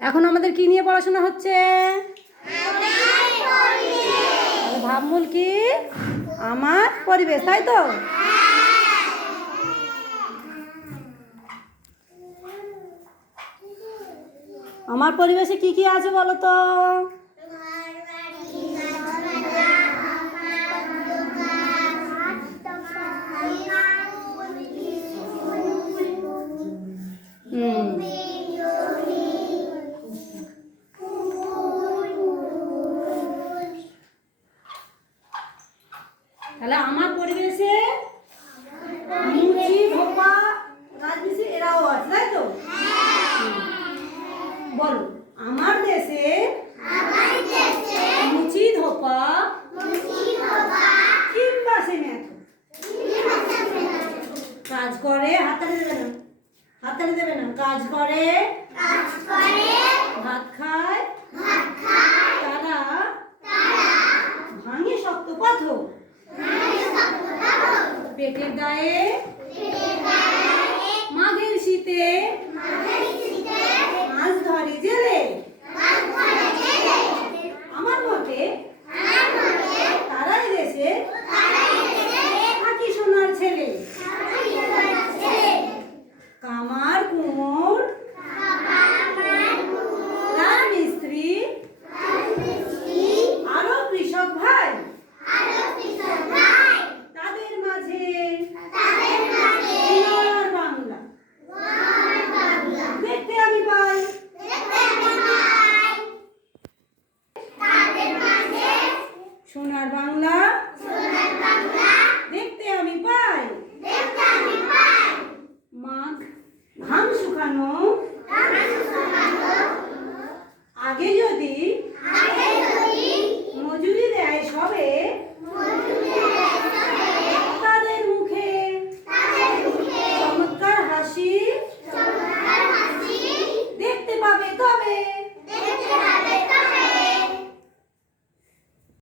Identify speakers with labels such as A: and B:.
A: এখন আমাদের কি নিয়ে পড়াশোনা হচ্ছে? ভাবমূল কি? আমার পরিবেশ, তাই তো? আমার পরিবেশে কি কি আছে বলো তো? তাহলে আমার পরিবেশে মুচি ধোপা রাজমিস্ত্রি এরাও আছে তাই তো? হুম। বলো আমার দেশে মুচি ধোপা কিংবা সেমেত কাজ করে হাতালে দেবে না? হাতালে দেবে না? কাজ করে ভাত খায় তারা ভাঙে শক্ত পাথর। पेटे दाये मागेल शीते সোনার বাংলা। সোনার বাংলা। দেখতে আমি পাই। দেখতে আমি পাই। শুকানো। ঘাম শুকানো। আগে যদি